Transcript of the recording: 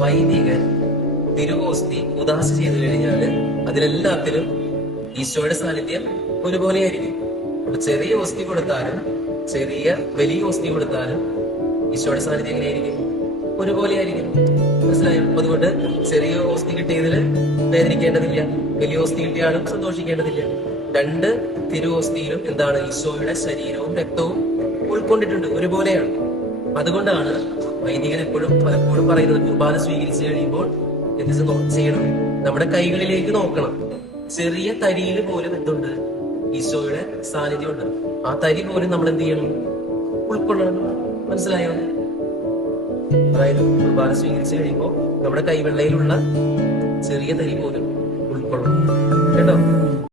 വൈദികൻ തിരുവോസ്തി ഉദാസ ചെയ്തു കഴിഞ്ഞാല് അതിലെല്ലാത്തിലും ഈശോയുടെ സാന്നിധ്യം ഒരുപോലെയായിരിക്കും. അപ്പൊ ചെറിയ ഓസ്തി കൊടുത്താലും വലിയ ഓസ്തി കൊടുത്താലും ഈശോയുടെ സാന്നിധ്യം എങ്ങനെയായിരിക്കും? ഒരുപോലെയായിരിക്കും. മനസ്സിലായോ? അതുകൊണ്ട് ചെറിയ ഓസ്തി കിട്ടിയതില് വേദനിക്കേണ്ടതില്ല, വലിയ ഓസ്തി കിട്ടിയാലും സന്തോഷിക്കേണ്ടതില്ല. രണ്ട് തിരുവോസ്തിയിലും എന്താണ്? ഈശോയുടെ ശരീരവും രക്തവും ഉൾക്കൊണ്ടിട്ടുണ്ട്, ഒരുപോലെയാണ്. അതുകൊണ്ടാണ് വൈദികൻ പലപ്പോഴും പറയുന്നത്, കുർബാന സ്വീകരിച്ചു കഴിയുമ്പോൾ എന്ത് ചെയ്യണം? നമ്മുടെ കൈകളിലേക്ക് നോക്കണം. ചെറിയ തരിയിൽ പോലും എന്തുണ്ട്? ഈശോയുടെ സാന്നിധ്യമുണ്ട്. ആ തരി പോലും നമ്മൾ എന്ത് ചെയ്യണം? ഉൾക്കൊള്ളണം. മനസ്സിലായോ? അതായത് കുർബാന സ്വീകരിച്ചു കഴിയുമ്പോൾ നമ്മുടെ കൈവെള്ളയിലുള്ള ചെറിയ തരി പോലും ഉൾക്കൊള്ളണം. കേട്ടോ?